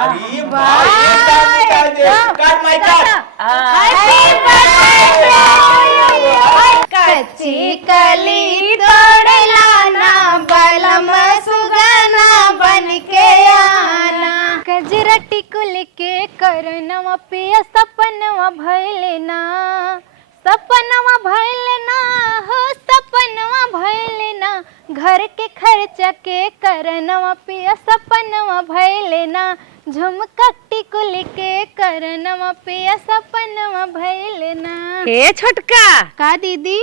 अरे भाई काट माय कच्ची कली तोड़ला ना बलम सुगना बन के आना गजरा टिकुल के करनवा पिया सपनवा भइलेना सपनवा भइलेना हो सपनवा भइलेना घर के खर्चा के करनवा पिया सपनवा भइलेना झुमका टिकुल के करनवा पिया सपनवा भइलेना। हे छोटका का दीदी?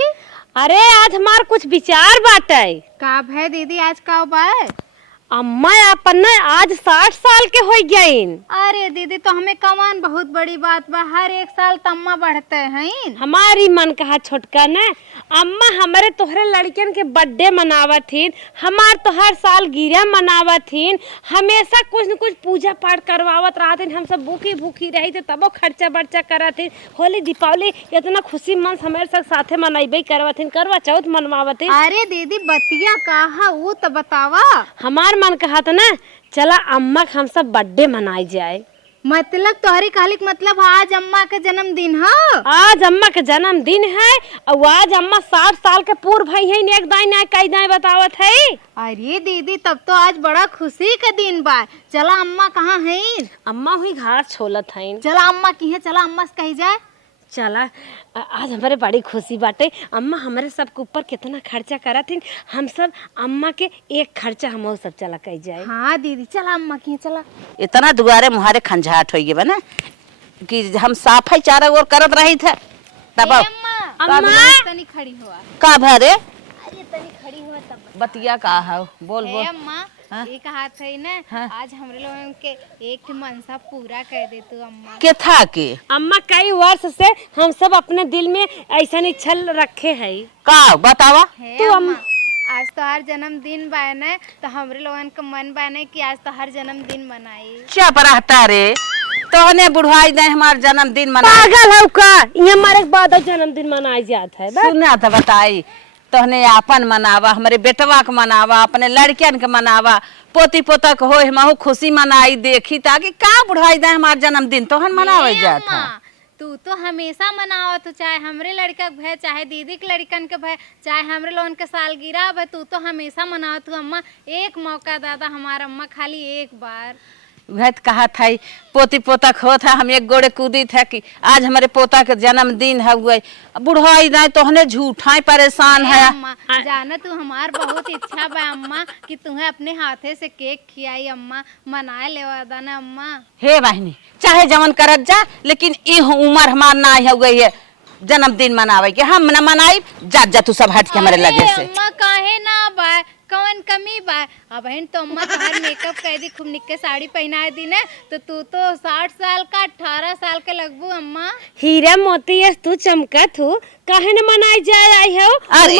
अरे आज हमार कुछ विचार बाटे। का भय दीदी आज का बात? अम्मा अपन न आज 60 साल के हो गईन। अरे दीदी तो हमें कमान बहुत बड़ी बात बा, हर एक साल तम्मा बढ़ते हैं। हमारी मन कहा छोटका न अम्मा हमारे तोहरे लड़कियन के बर्थडे मनावत थीन, हमार तो हर साल गिरा मनावत थीन, हमेशा कुछ न कुछ पूजा पाठ करवावत रहते। हम सब भूखी भूखी रही थे तबो खर्चा बर्चा करत थीन। होली दीपावली इतना खुशी मन हमारे सब साथे मनाइबे करवत थीन, करवा चौथ मनवावत थीन। अरे दीदी बतिया कहा वो तो बतावा। हमार मन कहा था ना चला अम्मा का हम सब बर्थडे मनाई जाए। मतलब तोहरी कहलिक मतलब आज अम्मा का जन्मदिन है? आज अम्मा का जन्मदिन है और आज अम्मा 60 साल के पूर्व भाई है, एक दाई ना कई दाई बतावत है। अरे दीदी तब तो आज बड़ा खुशी का दिन बा। चला अम्मा कहाँ है? अम्मा हुई घर छोलत है। चला अम्मा की है, चला अम्मा से कही जाए। चला आज हमारे बड़ी खुशी बाटे। अम्मा हमारे सबके ऊपर कितना खर्चा करा थी, हम सब अम्मा के एक खर्चा हम सब चला कही जाए। हाँ दीदी चला अम्मा की चला। इतना दुआरे मुहारे खंजाहट हो गए ना कि हम साफाई चारा ओर करत रही थे तब अम्मा तनी खड़ी हुआ। का भरे अरे तनी खड़ी हुआ तब बतिया का है बोल बोल। अम्मा ये कहा था ना आज हमरे लोगन के एक मनसा पूरा कर दे तू अम्मा के था के। अम्मा कई वर्ष से हम सब अपने दिल में ऐसा इच्छा रखे है। का बतावा तू अम्मा आज तो हर जन्मदिन बाने तो हमरे लोगन का मन बाने कि आज तो हर जन्मदिन मनाई। चुप रहता रे तोहने बुढ़ाई दे हमार जन्मदिन मना। पागल हो का ये हमारे बाद जन्मदिन मनाई जाता है। सुना तो बताई तोहने आपन मनावा, हमारे बेटवा के मनावा, अपने लड़कियन के मनावा, पोती पोता के हो हम खुशी मनाई देखी ताकि का बुढ़ाई दे हमार जन्मदिन तोहन मनावे जाता। तू तो हमेशा मनावत तो चाहे हमरे लड़का के भय चाहे दीदी के लड़कन के भय चाहे हमरे लोगन के सालगिरह भय तू तो हमेशा मनावत अम्मा। एक मौका दादा हमार अम्मा खाली एक बार। वह कहा था पोती पोता खो था हम एक गोड़े कूदी था कि आज हमारे पोता के जन्मदिन है हुए बुढ़ाई दाई तोहने झूठा ही परेशान है। अम्मा जाना तू हमार बहुत इच्छा बा अम्मा कि तुम्हें अपने हाथे से केक खियाई अम्मा मनाए लेवा दाना अम्मा। हे बहनी चाहे जमन करत जा लेकिन ई उम्र हमार ना हो गई है जन्मदिन मनावे के हम न मनाई। जा तू सब हट के हमारे लगे से। अम्मा काहे ना बा कौन कमी बा? अब बहन तो अम्मा तुम्हार मेकअप कर दी खूब निक्के साड़ी पहना दी ना तो तू तो 60 साल का 18 साल के लगबू अम्मा। हीरा मोती तू चमकत हो काहे न मनाई जाए आई हो। अरे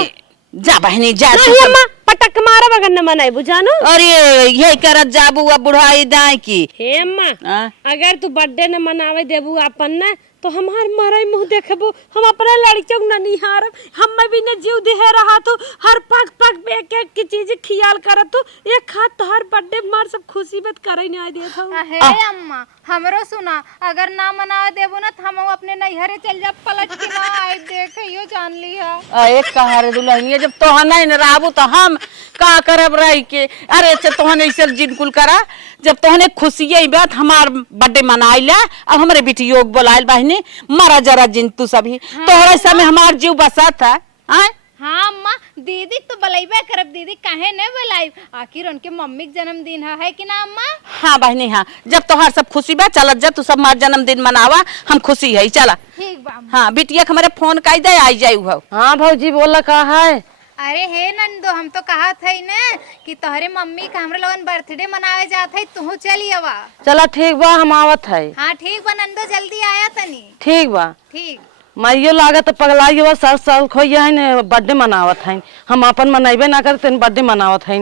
जा बहनी जा अम्मा पटक मारा बगन न मनाई बुझानो। अरे यही करत जाबू अब बुढ़ाई दाई की। हे अम्मा अगर तू बर्थडे न मनावे देबू अपन न तो हमार मराई मुंह देखबू हम अपना लड़कियों न निहारब। हम भी न जीव देहे रहा तू हर पग पग एक एक की चीज खियाल करत तू एक हाथ तो हर बर्थडे मार सब खुशी बात करई नहीं देत हो। हे अम्मा हमरो सुना अगर ना मनावे देबू ना तो हम अपने नैहरे चल जा पलट के ना आए देखियो जान ली है। एक कहा रे दुल्हनिया जब तोहन नहीं रहबू तो हम का करब रही के। अरे अच्छा तोहने ऐसे जिनकुल करा जब तोहने खुशी बात हमार बर्थडे मनाई ला अब हमारे बेटी योग बोलाइल बहनी मरा जरा जिन तू सभी तोहरे समय हमार जीव बसा था। हाँ अम्मा दीदी तो बलैबे करब दीदी काहे न बलाई आखिर उनके मम्मी के जन्मदिन है कि ना अम्मा। हाँ बहनी हाँ जब तोहार सब खुशी बा चलत जा तू सब हमार जन्मदिन मनावा हम खुशी है चला। ठीक बा हाँ बिटिया के हमारे फोन कर दे आई जाई। हाँ भौजी बोला का है। अरे हे नंदो हम तो कहा थे ना कि तोहरे मम्मी का हमरे लोगन बर्थडे मनावे जात है तू चली आवा। चला ठीक बा हम आवत है। हाँ ठीक बा नंदो जल्दी आया तनी। ठीक बा ठीक माइयो लागत पगलाई हुआ 60 साल खोइया है बर्थडे मनावत है हम अपन मनाइबे ना करते बर्थडे मनावत है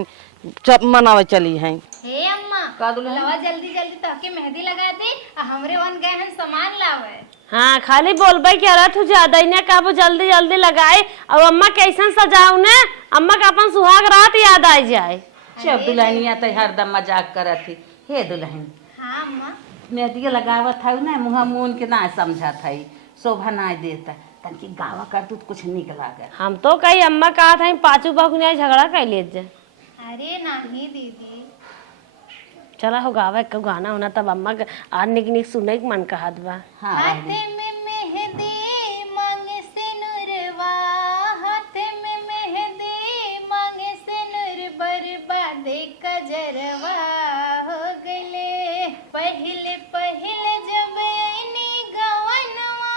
मनावे चली है। हे अम्मा लवा जल्दी जल्दी तहके मेहंदी लगा दे हमरे वन गए हैं सामान लावे। हाँ खाली बोलबे कि अरे तू ज्यादा ही ना कहबो जल्दी जल्दी लगाए अब अम्मा कैसन सजाऊ ना अम्मा का अपन सुहाग रात याद आ जाए। जब दुल्हनिया तो हरदम मजाक करत थी। हे दुल्हन हाँ अम्मा। मेहंदी लगावत है ना मुँह मुन के ना समझत है शोभा ना देता तनकी गावा कर तू कुछ निक लागे। हम तो कही अम्मा कहा था पाँचों बाबू झगड़ा कर ले जाए। अरे नहीं दीदी। चला हो गावा का गाना होना तब अम्मा आज निक निक सुने के मन कहत बा। हाँ हाथ में मेहंदी मांगे सिनुरवा, हाथ में मेहंदी मांगे सिनुर, बर्बादे कजरवा हो गले। पहले पहले जब आईनी गवनवा,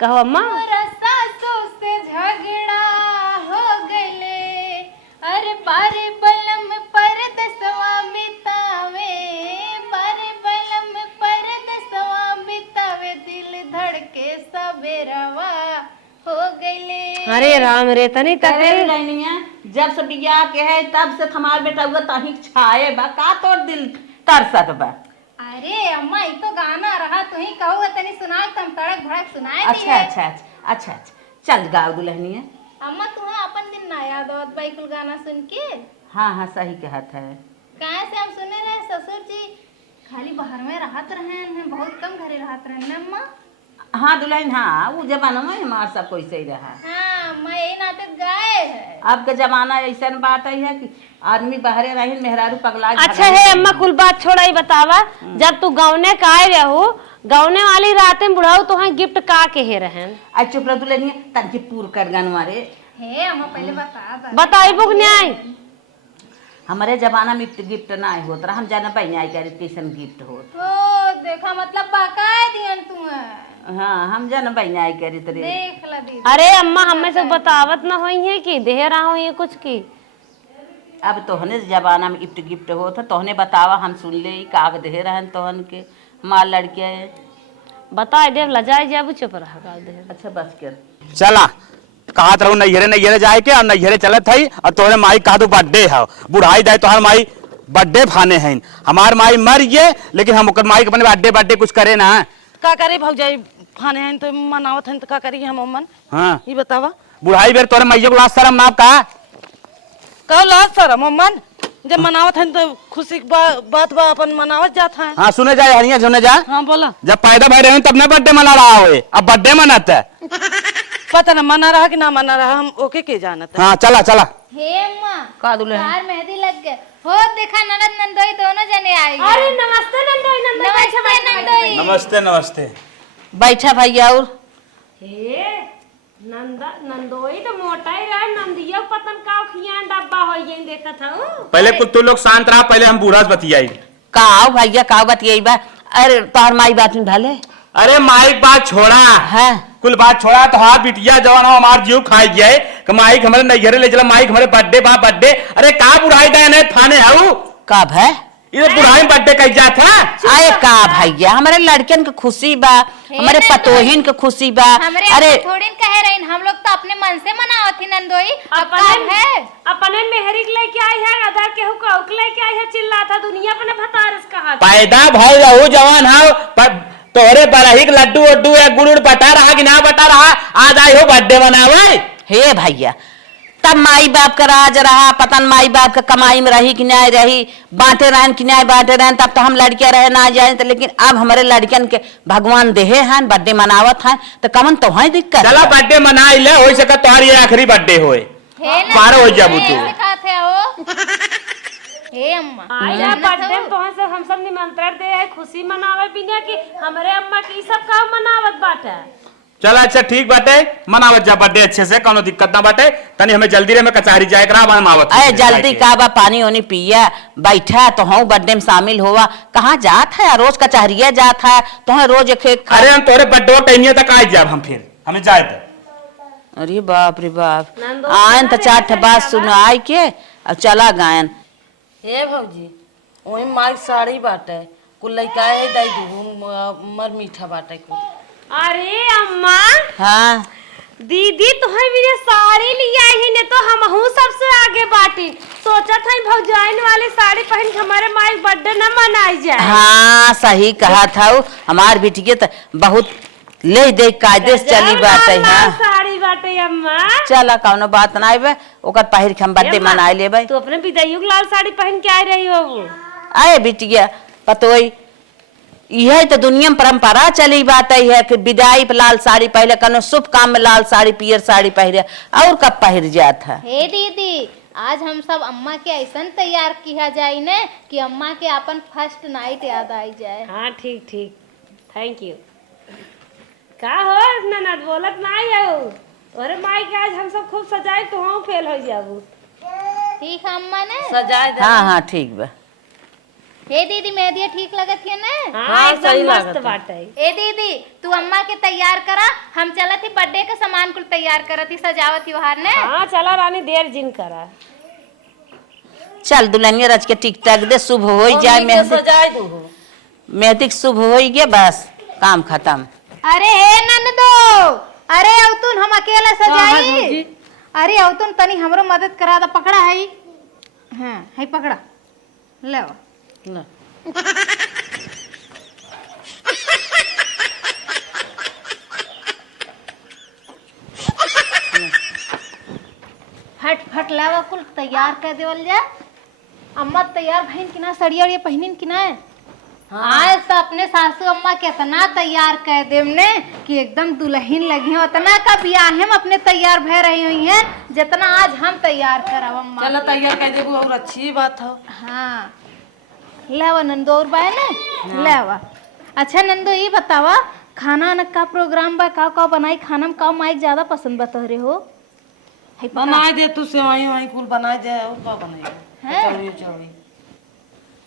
कहो अम्मा। मोरा सासू से झगड़ा हो गले। अरे बारे बलम परदसवा बितावे, बारे बलम परदसवा बितावे, दिल धड़के सबेरवा हो गले। अरे राम रे तनी करे तबे रहनिया जब से बियाह के है तब से हमार बेटा हुआ तही छाए बा का तोर दिल तरसत बा। अरे अम्मा ये तो गाना रहा, तू ही कहो तनी सुनाए तुम तड़क भड़क सुनाए अच्छा अच्छा अच्छा अच्छा अच्छा चल गाओ दुल्हनिया। अम्मा तुम्हें अपन दिन ना याद आवत बा कुल गाना सुन के? हाँ हाँ सही कहत है। कहाँ से हम सुने रहे ससुर जी खाली बाहर में रहत रहे, बहुत कम घरे रहत रहे ना अम्मा? हाँ दुल्हन हाँ वो जमाना में हमार सब कोई सही रहा। हाँ मैं यही नाते गाय है। अब का जमाना ऐसा बात है कि आदमी बाहरे रही मेहरारू पगला। अच्छा है अम्मा कुल बात छोड़ा ही बतावा। जब तू गौने का आए रहू गौने वाली रात में बुढ़ाऊ तो गिफ्ट का के हे रहन। आज चुप रह दुल्हनिया तनकी पूर कर गनवारे हे अम्मा पहले बता बताई बुक न्याय। हमारे जमाना में गिफ्ट ना होत रहा, हम जाना पाई आई करे कैसन गिफ्ट हो। ओ देखा मतलब बाकाय दियन तू। हाँ हम जाना पाई आई करे तरे। देख ला दीदी। अरे अम्मा हमें से बतावत ना हुई है कि देह रहा हो ये कुछ की। अब तोहने जमाना में गिफ्ट गिफ्ट हो था तोहने बतावा हम सुन ले काग दे रहन तोहन के माल लड़के बता दे लजाए जाबू चुप रहा दे। अच्छा बस कर चला कहा रहू नैहरे नैहरे जाए के और नैहरे चलत है और तोहरे माई कहा तो बर्थडे है बुढ़ाई जाए तोहर माई बर्थडे फाने हैं। हमार माई मर गए लेकिन हम ओकर माई के अपने बर्थडे बर्थडे कुछ करे ना का करे भौजाई फाने हैं तो मनावत हैं तो का करी हम अम्मन? हाँ ये बतावा बुढ़ाई बेर तोहरे मैया को लास्ट शर्म ना का कहो लाज शरम अम्मन जब मनावत हैं तो खुशी की बात बा अपन मनावत जात है। हाँ सुने जाए हरिया सुने जा। हाँ बोला जब पैदा भय रहे तब ना बर्थडे मना रहा हो अब बर्थडे मनाता है। पता ना मना रहा कि ना मना रहा हम ओके के जानत है। हाँ चला चला। हे अम्मा का दुल्हन यार मेहंदी लग गए हो, देखा ननद नंदोई दोनों जने आए। अरे नमस्ते नंदोई नमस्ते नंदोई। नमस्ते नमस्ते। बैठा भैया और हे नंदा नंदोई तो मोटा ही रहा नंदिया पतन का खियान डब्बा हो ये देखत हूं। पहले कुछ तू लोग शांत रहा पहले हम बूढ़ा से बतियाई। का भैया का बतियाई बा। अरे तोहर माई बात में ढाले अरे माइक बात छोड़ा है कुल बात छोड़ा तो हाथ बिटिया जवान हो हमार जीव खाई गए कि माइक हमारे नैहरे ले चला माइक हमारे बर्थडे बा बर्थडे। अरे का बुढ़ाई गए नहीं थाने आऊ का भै ये बुढ़ाई बर्थडे कह जा था। आए का भैया हमारे लड़कन के खुशी बा हमारे पतोहिन के खुशी बा। हमरे अरे थोड़ी कह रहे हैं, हम लोग तो अपने मन से मनावत थी नंदोई। अब का है अपने मेहरी के लेके आई है आधा केहू कौक लेके आई है चिल्ला था दुनिया अपने भतारस कहा। पैदा भाई रहू जवान हो पर तोहरे बरही के लड्डू वड्डू या गुड़ बता रहा कि ना बता रहा आज आई हो बर्थडे मनावे। हे भैया तब माई बाप का राज रहा पतन माई बाप का कमाई में रही कि नहीं रही बांटे रहन कि नहीं बांटे रहन तब तो हम लड़कियां रहे ना जाए तो लेकिन अब हमारे लड़कियन के भगवान देहे हैं बर्थडे मनावत हैं तो कमन तो है दिक्कत। चला बर्थडे मना ले हो सका तुम्हारी ये आखिरी बर्थडे होए पारो हो जाबू तू। खाते हो हे अम्मा आया बर्थडे तो से हम सब निमंत्रण दे है खुशी मनावे बिना कि हमरे अम्मा की सब का मनावत बाटे। चल अच्छा ठीक बाटे मनावत जा बर्थडे अच्छे से कोनो दिक्कत ना बाटे तनी हमें जल्दी रे में कचहरी जाए करा मनावत। अरे जल्दी का बा पानी ओनी पिया बैठा तो हूँ बर्थडे में शामिल हुआ कहाँ जात है रोज कचहरिया जात है तो रोज एक अरे हम तोरे बर्थडे कहीं तक आ जाब हम फिर हमें जाए तो। अरे बाप रे बाप आयन तो चार बात सुनाई के अब चला गायन। हे भौजी वही माई साड़ी बाटे कुल लइका है दाई दू मर मीठा बाटे कुल। अरे अम्मा हाँ दीदी तुम्हें भी साड़ी लिया ही ने तो हम सबसे आगे बाटी सोचा था भौजाइन वाली साड़ी पहन के हमारे माई बर्थडे न मनाई जाए। हाँ सही कहा था हमार बेटी के तो बहुत ले दे कायदे से चली बात है। हाँ साड़ी बाटे अम्मा चला कौनो बात ना आए ओकर पहिर के हम बर्थडे मनाए ले तो अपने विदाइयों लाल साड़ी पहन के आई रही हो। आए बिटिया पतोई यह तो दुनिया में परंपरा चली बात है कि विदाई पे लाल साड़ी पहले, कनो शुभ काम में लाल साड़ी पियर साड़ी पहरे, और कब पहर जात है। हे दीदी, आज हम सब अम्मा के ऐसा तैयार किया जाए न कि अम्मा के अपन फर्स्ट नाइट याद आई जाए। हाँ ठीक ठीक, थैंक यू। का हो ननद बोलत नहीं है? अरे माई के आज हम सब खूब सजाए तो हम फेल हो जाबू। ठीक है अम्मा ने सजाए दे। हाँ हाँ ठीक बा। हे दीदी मेहंदी ठीक लगत है ना? हाँ सही एकदम मस्त लागत बाटे। ए दीदी तू अम्मा के तैयार करा, हम चलत ही बर्थडे का सामान कुल तैयार करत ही सजावत त्योहार ने। हाँ चला रानी, देर जिन करा। चल दुल्हनिया रच के टिक टक दे, शुभ हो जाए के मेहंदी, सजाए दो। मेहंदी शुभ हो गया, बस काम खत्म। अरे हे नंदो, अरे अवतुन हम अकेला सजाई। अरे अवतुन तनी हमरो मदद करा दा, पकड़ा है। हाँ है पकड़ा, ले ना। फट फट लावा कुल तैयार कर देवल जा। अम्मा तैयार भइन कि ना, सड़िया उड़िया पहनिन कि ना? आज तो अपने सासू अम्मा के इतना तैयार कर देम ने कि एकदम दुल्हन लगी हो। उतना का बियाह हम अपने तैयार भय रही हुई हैं जितना आज हम तैयार करब अम्मा। चलो तैयार कर देबू, और अच्छी बात हो। हाँ लेवा नंदो और बाय ना लेवा। अच्छा नंदो ये बतावा, खाना न का प्रोग्राम बा, का बनाई खाना में, का माइक ज्यादा पसंद बता रहे हो? है पका- बनाए दे तू, सेवई वही कुल बनाए दे, और का बनाए हैं? चौड़ी चौड़ी।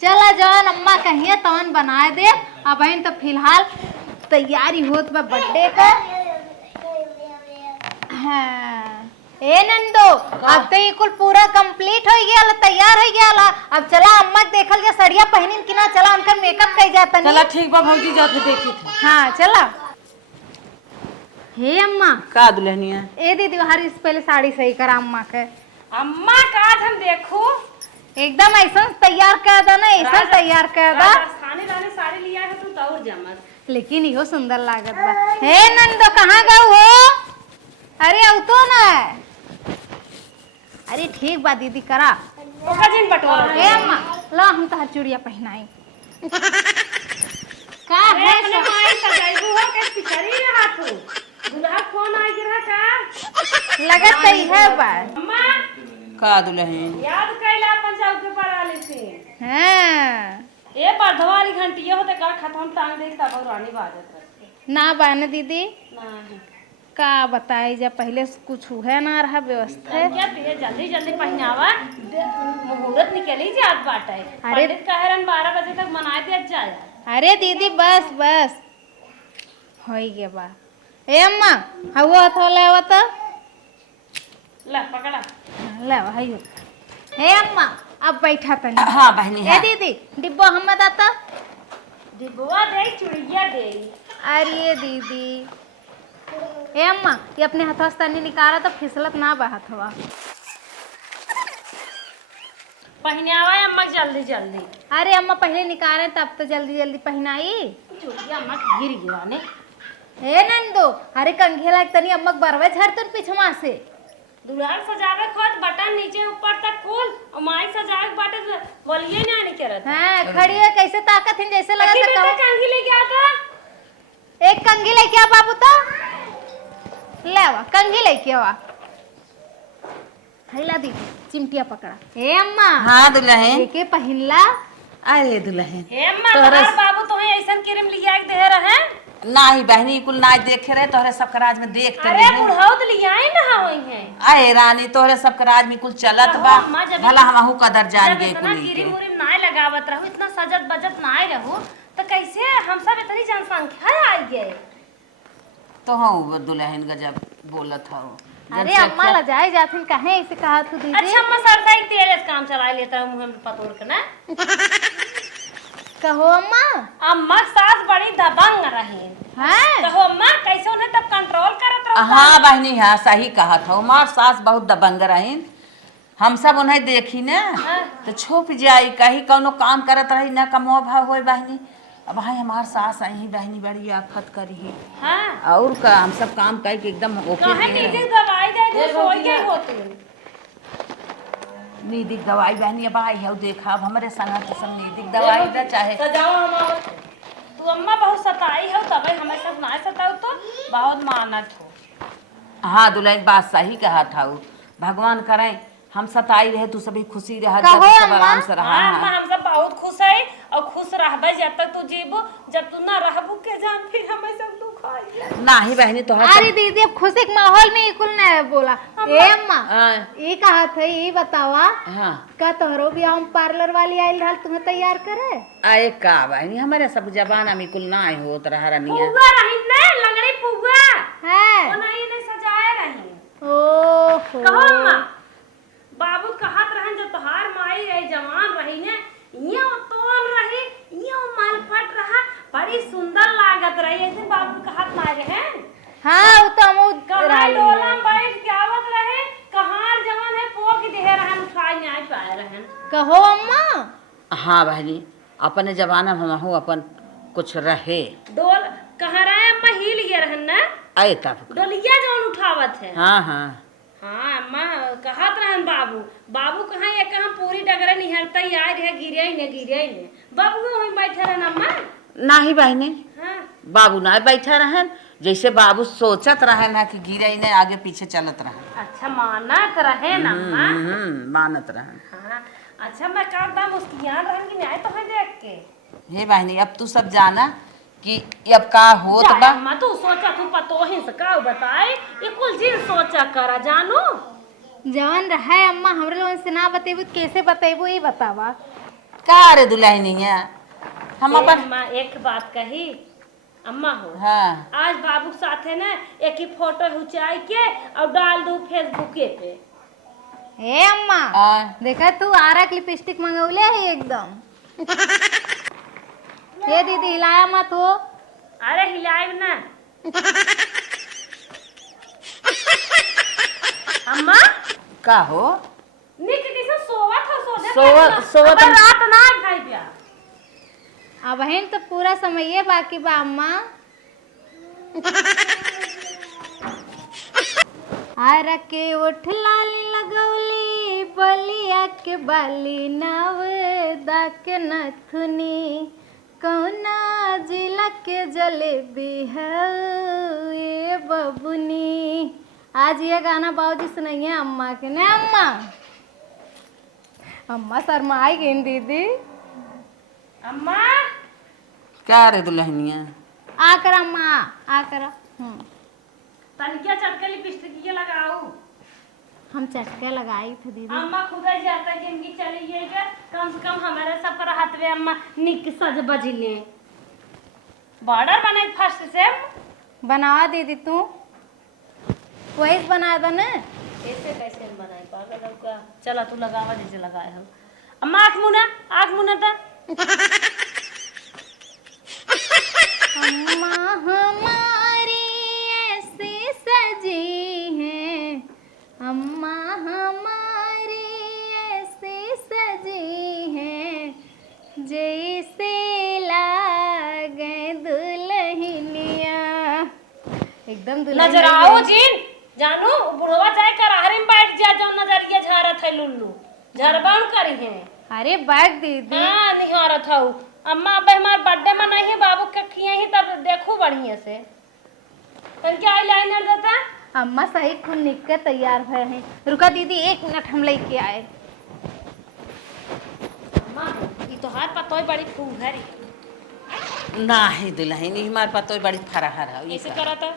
चला जौन अम्मा कहिए तवन बनाए दे। अब इन तो फिलहाल तैयारी होत बा बर्थडे का। हाँ ए नंदो, अब तो ये कुल पूरा कंप्लीट हो गया, तैयार हो गया। अब चला अम्मा के देखल जा सड़िया पहनिन कि ना, चला उनका मेकअप कर जाता चला ठीक बा भौजी, जाते देखी थी। हाँ चला। हे अम्मा, का दुल्हनिया? ए दीदी हमारी से पहले साड़ी सही करा अम्मा के। अम्मा का आज हम देखू एकदम ऐसा तैयार कर दो ना, ऐसा तैयार कर दो। राजस्थानी रानी साड़ी लिया है तू तो और जमत। लेकिन इहो सुंदर लागत बा। हे नंदो कहाँ गए हो? अरे अब तो ना। अरे ठीक बा दीदी करा। ओका जिन बटोरा। हे अम्मा ला हम तो चूड़िया पहनाई। का है अपने माई सजाइबू हो के पिछड़ी में हाथू। दुल्हा कौन आई गिरा का? लगत सही है बा। अम्मा का दुल्हन? याद कैला अपन जाऊ के पर आले से। हाँ ए बर्धवारी घंटिया होते का खत्म टांग दे तब रानी बाजत रहे। ना बान दीदी, नहीं का बताई जब पहले से कुछ है ना रहा व्यवस्था। क्या तुझे जल्दी जल्दी पहनावा, मुहूर्त निकली जात बाटे। अरे पंडित कहरन 12 बजे तक मनाए दे जाए। अरे दीदी बस बस हो गया बा। ए अम्मा हवा तो लेवा तो ला पकड़ा। लेवा हयो। हे अम्मा अब बैठा तनी। हाँ बहनी ए हाँ। दीदी डिब्बा हम दाता। डिब्बुआ दे, चुड़िया दे। अरे दीदी ए अम्मा ये अपने हाथों से तनी निकाला तो फिसलत ना बा हथवा। पहनावा अम्मा जल्दी जल्दी। अरे अम्मा पहले निकाले तब तो जल्दी जल्दी पहनाई। चुड़िया अम्मा गिर गया ने। हे नंदो, अरे कंघे लाग तनी अम्मा बरवे झरतन पिछवा से। दुल्हन सजावे खोद बटन नीचे ऊपर तक खोल और माई सजावे बाटे बोलिए ना नहीं करत। हाँ खड़ी है कैसे ताकत है जैसे लगा बेटा था। कंघी ले गया था। एक कंघी लेके आ बाबू तो लेवा कंघी लेके आवा। हैला दीदी चिमटिया पकड़ा। हे अम्मा हाँ दुल्हन। एके पहिनला। अरे दुल्हन हे अम्मा तोहर बाबू तुम्हें ऐसन क्रीम लिया के दे रहे हैं। नाही बहनी कुल ना देखे रहे, तोहरे सबके राज में देखते अरे बुढ़ाऊ तो लिया ही ना होई है। आए रानी तोहरे सबके राज में कुल चलत बा, भला हमहू कदर जान गए इतना कुली क्रीम के। उरीम ना लगावत रहू, इतना सजत बजत ना आई रहू तो कैसे हम सब इतनी जनसंख्या आई गए। तो हाँ दुल्हन गजब बोलत हो। अरे अम्मा लजाए जाथिन काहे ऐसे कहा तू दीदी। अच्छा अम्मा सरदा ही तेरे से काम चला लेता हूं मुंह में पतोड़ के ना। कहो अम्मा। अम्मा सास बड़ी दबंग रही। हैं कहो अम्मा कैसे उन्हें तब कंट्रोल करत रहो। हाँ बहनी हाँ सही कहा था, हमार सास बहुत दबंग रही। हम सब उन्हें देखी ना तो छुप जाई, कहीं कौनो काम करत रही ना कमो भाव हो बहनी। अब भाई हमार सास आई बहनी बड़ी आफत करी है। हां और का हम सब काम करके एकदम ओके काहे नीचे दवाई दे दे सोई गई हो तू। नीदिक दवाई बहनी अब आई है देखा, अब हमारे संग तो सब नीदिक दवाई दे चाहे सजाओ हमारा तू तू अम्मा बहुत सताई हो तब हमेशा ना सताऊ तो बहुत मानत हो। हाँ दुल्हन बात सही कहा था। भगवान करे हम सताई रहे तू सभी खुशी रह कहो सब अम्मा। आराम से रहा। हाँ अम्मा हम सब बहुत खुश है और खुश रहबे जब तक तू जीबो, जब तू ना रहबू के जान फिर हमें सब दुख होई। नाही बहनी तो अरे दीदी अब खुशी के माहौल में कुल नहीं बोला। ए अम्मा ये कहा था ये बतावा हाँ का तोहरो भी हम पार्लर वाली आइल रहल तुम्हें तैयार करे? आए का बहनी हमारे सब जबाना में कुल ना होत रहा रनिया। पुआ रही ने लंगड़ी पुआ है ओ नहीं ने सजाए रही। ओहो कहो अम्मा बाबू कहत रहन जब तोहार माई रही जवान रही ने यो तोल रही यो मालपट रहा बड़ी सुंदर लागत रही ऐसे बाबू कहत ना रहे। हाँ वो तो हम कहाँ डोला में बैठ के आवत रहे कहाँ जवान है पोक दे रहन उठाई नहीं पाए रहन। कहो अम्मा। हाँ बहनी अपने जमाना में हम अपन कुछ रहे डोल कहाँ रहे अम्मा हिल गए रहन ना आए तब। डोलिया जौन उठावत है। हाँ हाँ हाँ अम्मा कहत रहन बाबू बाबू कहाँ ये कहाँ पूरी डगरे निहरता ही आए रहे गिरे ने बाबू वहीं बैठे रहन अम्मा। नाही बहनी हाँ बाबू ना बैठा रहन जैसे बाबू सोचत रहे ना कि गिरे ने आगे पीछे चलत रहे। अच्छा मानत रहे ना अम्मा। मानत रहन। हाँ अच्छा मैं कब बा मुस्कियान रहन कि नहीं तो है देख के। हे बहनी अब तू सब जाना कि अब का होत जा बा। अम्मा तू सोचा तू पतो ही से का बताए ये कुल चीज सोचा करा जानू। जवन रहा अम्मा हमरे लोगन से ना बतेबू कैसे बतेबू ये बतावा। का रे दुल्हनिया हम अपन अम्मा एक बात कही अम्मा हो हाँ आज बाबू के साथ है ना एक ही फोटो खिंचाई के और डाल दू फेसबुके पे। ए अम्मा देखा तू आरा की लिपस्टिक मंगौले है एकदम। ये दीदी हिलाया मत हो। अरे हिलाए ना अम्मा का हो निक किसे सोवत हो सो दे सोवत अब रात ना खाई पिया। अब बहन तो पूरा समय बाकी बा अम्मा। आरा के उठ लाली लगौली बलिया के बाली नाव दाक नथुनी कौना जिला के जलेबी है ये बबुनी। आज ये गाना बाबूजी सुनाइए अम्मा के ने अम्मा। अम्मा शर्माई गई दीदी। अम्मा क्या रे दुल्हनिया आकर अम्मा आकर। तनिया चटके लिपस्टिक के लगाऊ। हम चटके लगाई थी दीदी। अम्मा खुदा जाता जिंदगी चली गई के कम से कम हमारे सब पर हाथ में अम्मा निक सज बजिले बॉर्डर बनाई फर्स्ट से बनावा दीदी तू वही बना दो ना। ऐसे कैसे बनाई पागल का। चला तू लगावा जैसे लगाए हम अम्मा आँख मुना था। अम्मा हमारी ऐसे सजी है अम्मा हमारी ऐसे सजी है जैसे लागे दुल्हनिया एकदम दुल्हन नजर आओ जिन जानू बुढ़वा जाए कर आरे में बैठ जा जो नजरिया झारत है लुल्लू झरबान करी है। अरे बैठ दीदी। हाँ निहारत हूँ अम्मा अब हमारे बर्थडे में नहीं है बाबू के किए ही तब देखो बढ़िया से क्या आईलाइनर देता। अम्मा सही खूब निक के तैयार भय हैं। रुका दीदी 1 मिनट हम लेके आए। अम्मा ये तो हाथ पतोय बड़ी फूल है नाही दुल्हनी हमारे पास तो बड़ी फराहर है ऐसे करा था।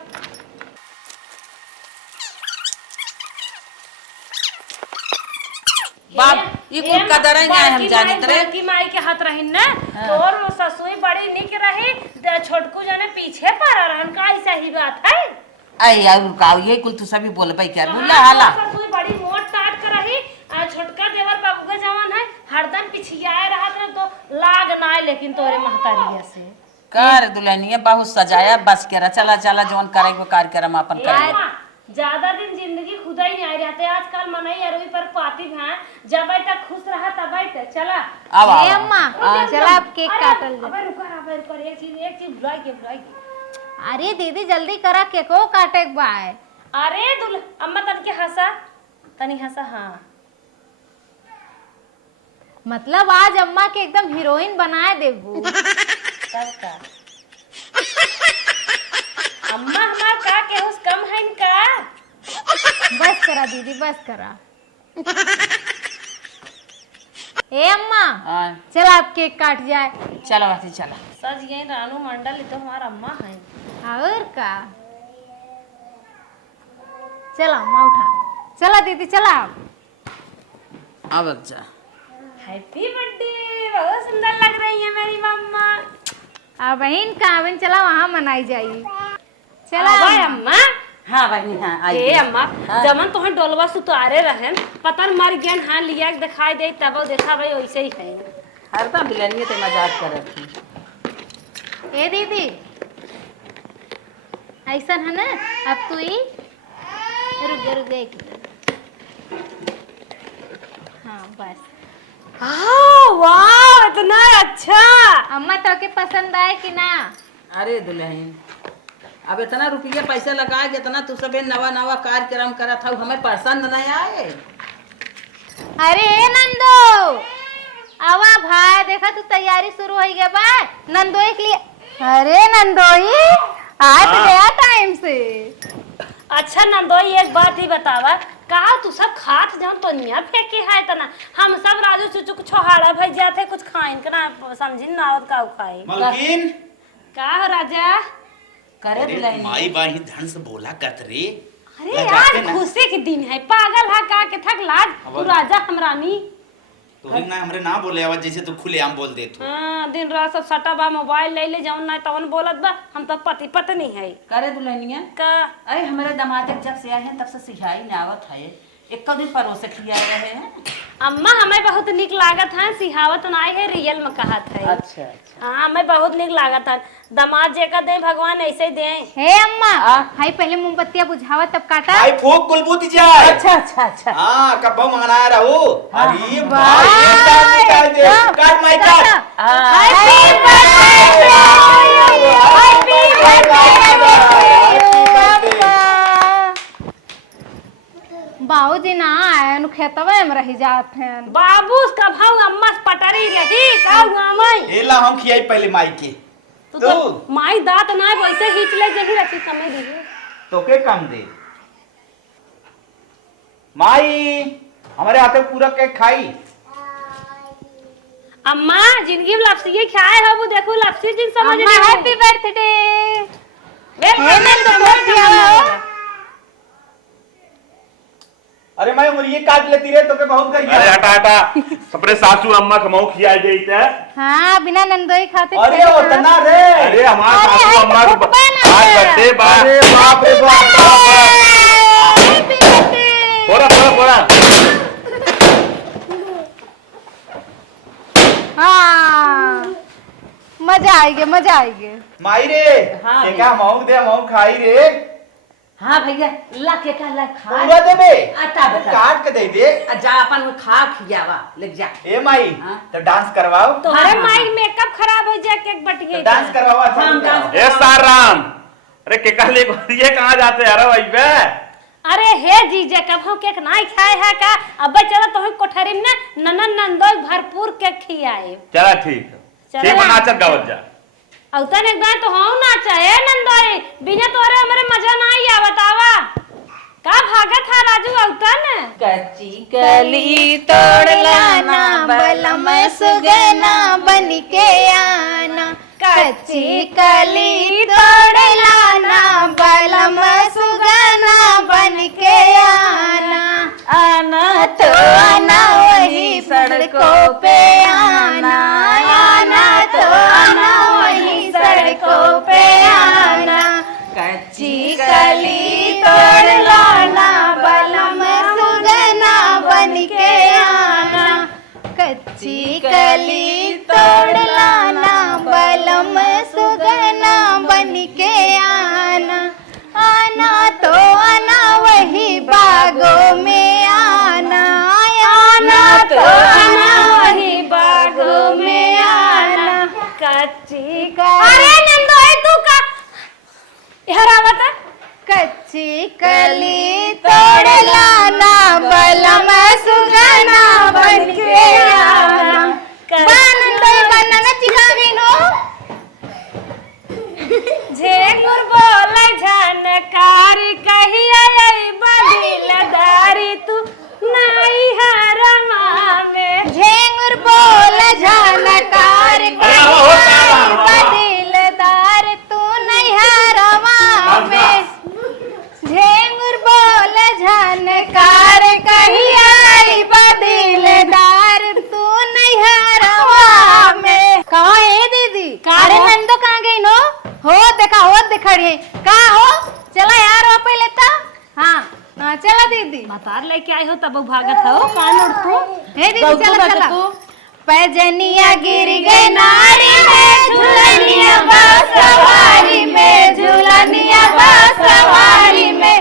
बाप ये कुल कदर है हम जानत रहे की माई के हाथ रहिन ना तोर ससुई बड़ी निक रही छोटकू जने पीछे पड़ा रहन का ऐसा ही बात है। आई और का ये कुल तू सभी बोलबे क्या बुला हाला ससुई बड़ी मोट टाट कर रही छोटका देवर बाबू का जवान है हरदम पिछियाए रहत रहे तो लाग ना लेकिन तोरे महतारिया से कर दुल्हनिया बहुत सजाया बस के चला चला जवन करे को कार्यक्रम अपन कर। ज्यादा दिन जिंदगी खुदा ही नहीं आई रहते आजकल मनई अरवी पर पाती हैं जब तक खुश रहा तब तक चला। अब ए अम्मा चला अब केक काटल जा। अबे रुको एक चीज बुलाई के। अरे दीदी जल्दी करा केको काटे के बाय। अरे दुल अम्मा तनी हंसा हाँ मतलब आज अम्मा के एकदम हीरोइन बनाए देबू। तब का करा दीदी, बस करा। ए अम्मा, हाँ, चल आप केक काट जाए। चलो आती चला। सच यही रानू मंडल तो हमारा अम्मा है। और का, चला अम्मा उठा, चला दीदी चला। अब जा। हैप्पी बर्थडे, बहुत सुंदर लग रही है मेरी मम्मा। अब बहन का बहन, चला वहाँ मनाई जाइए। चला आवा अम्मा। हाँ बहनी हाँ आई। ए अम्मा, जमन तोहन डोलवा सुतारे रहन, पतन मर गयन, हाँ लिया के दिखाई दे, तब देखा भाई वैसे ही है। हरदम बिलनिए ते मजाक करत थी। ए दीदी, ऐसा है ना, अब तू ही रुक जा एक मिनट। हाँ बस। वाह, इतना अच्छा। अम्मा तो के पसंद आए कि ना? अरे दुल्हन, अब इतना रुपया पैसा लगा के इतना तू सब नवा नवा कार्यक्रम करत हूँ, हमें पसंद नहीं आए। अरे नंदो, आवा भाई, देखा तू तैयारी शुरू हो गया बा नंदोई के लिए। अरे नंदोई, आज तो गया टाइम से। अच्छा नंदोई, एक बात ही बतावा, कहा तू सब खात जाओ तो निया फेंके है तना, हम सब राजू चुचू को छोहाड़ा भाई जाते कुछ खाइन के ना, समझिन ना आवत का खाए। मलकिन, का हो राजा? करे अरे दुल्हन माई बाही धन से बोला कत रे। अरे लगा यार, के ना। खुशी के दिन है, पागल है का के थक लाज, तू राजा हम रानी। तोरी ना हमरे ना बोले आवाज, जैसे तू खुले आम बोल दे तू। हाँ, दिन रात सब सटा बा, मोबाइल ले ले जाऊन ना तवन बोलत बा, हम तो पति पत्नी है करे दुल्हनिया। का। अरे हमारे दामाद जब से आए हैं तब से सिखाई नहीं आवत है, एक दिन परोसे खिया रहे हैं। अम्मा हमें बहुत निक लागत है, सिहावत नाई है, रियल में कहत है। अच्छा अच्छा। हाँ, हमें बहुत निक लागत है, दामाद जेका दे भगवान ऐसे ही दे। हे अम्मा, भाई पहले मोमबत्तियां बुझावा तब काटा। भाई फूक कुलबुत जाए। अच्छा अच्छा अच्छा। हाँ, कब मना रहो। अरे वाह। भाई, ये मिटा दे। काट माई काट। बाबूजी ना आए, खेतवे में रही जात हैं। बाबू उसका भाव अम्मा से पटरी रही का हुआ मैं। एला हम खियाई पहले माई के। तो माई दांत ना वैसे खींच ले जही रखी समय दी तो के कम दे। माई, हमारे हाथे पूरा केक खाई। अम्मा जिंदगी में लपसी खाए हो, वो देखो लपसी जिन समझ अम्मा नहीं हैप्पी बर्थडे। अरे मैं उंगली काट लेती रे, तो के बहुत करिया। अरे हटा हटा, अपने सासू अम्मा कमाऊ खिया देते। हाँ, बिना नंदोई खाते। अरे उतना रे। अरे हमारा अरे, सासू अरे, अम्मा फुटबॉल है। आज बर्थडे बा। अरे बाप रे बाप। Happy birthday. थोड़ा थोड़ा थोड़ा। हाँ, मजा आएगी मजा आएगी। माई रे, हाँ ये क्या मऊ दे, मऊ खाई रे। हाँ भैया, ला के का ला खा। पूरा दे बे। आटा बता। काट के दे दे। जा अपन वो खा खियावा, लग जा। ए माई, हाँ। तो डांस करवाओ। तुम्हारे हाँ, हाँ, माइक मेकअप खराब हो जाए, केक बट तो गई। डांस करवाओ। अच्छा हम कराओ। डांस- ए साराम, अरे केका ले ये कहाँ जाते यार भाई बे? अरे हे जीजे कब हो केक नहीं खाए है का? अब चलो तो कोठरी में ननन नंदोई भरपूर केक खियाए। चला ठीक है, चला। ठीक नाचत गावत जा। औतन एक बार तो हम नाचा है नंदोई, बिना तोरे हमारे मजा ना आई आ बतावा। का भागत था राजू औतन? कच्ची कली तोड़ लाना, बलम सुगना बन के आना। कच्ची कली तोड़ लाना, बलम सुगना बन के आना। आना तो आना वही सड़कों पे आना, आना तो आना वही सड़कों पे आना। कच्ची कली तोड़ लाना, बलम सुगना बन के आना। कच्ची कली तोड़ लाना, बलम सुगना बन के आना। आना तो आना वही बागों में आना, आना तो आना वही बागों में आना। कच्ची कली- अरे नंदोई तू का हरावत है? कच्ची कली तोड़ लाना, बलम सुगना बन के आना। बानंदोई बनना चिकाविनो। झेंगुर बोले झनकार कहिया आई बदिलदार हो देखा हो दिखड़ी है का हो चला यार वो पहले तो हाँ चला दीदी मतार लेके आए हो तब भागत हो कान उड़ तू हे दीदी चला चला पैजनिया गिर गए नारी में झूलनिया बासवारी में झूलनिया बासवारी में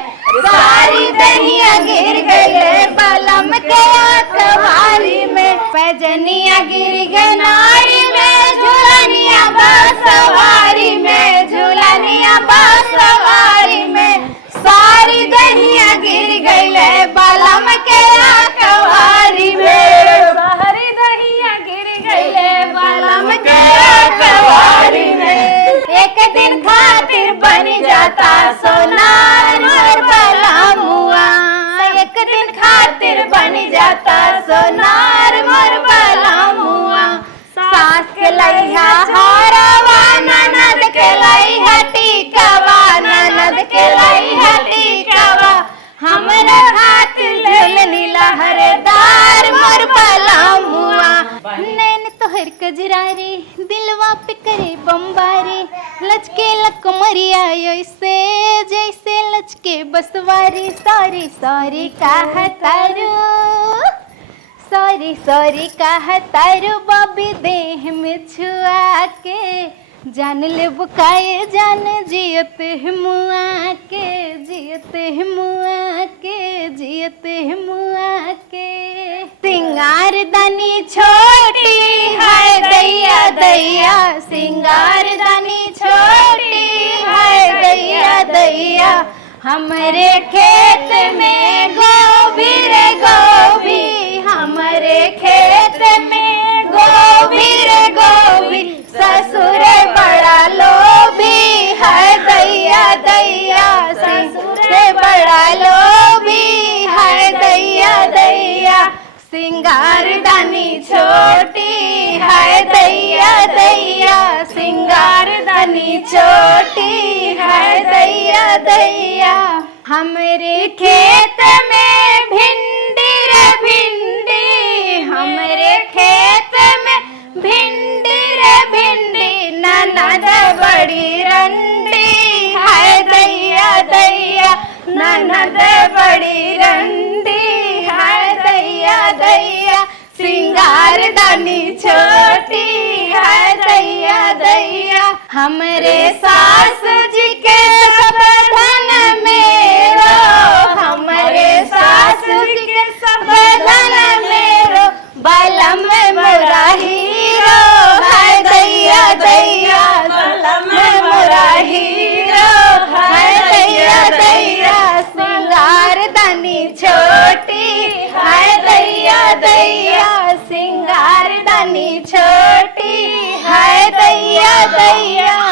सारी दहिया गिर गए बलम के अखबारी में पैजनिया गिर गए नारी में झूलनिया बासवारी में झूलनिया बासवारी में सारी दहिया गिर गई बलम के अखबारी में सारी दहिया गिर गई बलम के अखबारी में एक दिन खातिर बन जाता सोनार मोर बलम हुआ एक दिन खातिर बन जाता सोनार मोर बलम हुआ सास के लइहा हारवा ननद के लइहा टीकावा ननद के लइहा टीकावा हमरा खातिर लेलनी लहरदार मोर बलम हुआ नैन तोहर कजरारी दिलवा पे करे बम्बारी लचके लकमरिया ऐसे जैसे लचके बसवारी सॉरी सॉरी कहतारू सॉरी सॉरी कहतारू बबी देह में छुआ के जान ले बुकाए जान जियत मुआ के जियत मुआ के जियत मुआ के सिंगार दानी छोटी है दैया दैया सिंगार दानी छोटी है दैया दैया हमरे खेत में गोभी रे गोभी हमरे खेत में गोभी रे गोभी ससुर बड़ा लोभी है दैया दैया ससुर बड़ा लोभी है दैया दैया सिंगार दानी छोटी है दैया दैया सिंगार दानी छोटी है दैया दैया हमरे खेत में भिंडी रे भिंडी हमरे खेत में भिंडी रे भिंडी ननद बड़ी रंडी है दैया दैया ननद बड़ी रंडी है दैया दैया सिंगार दानी छोटी है दैया दैया हमरे सास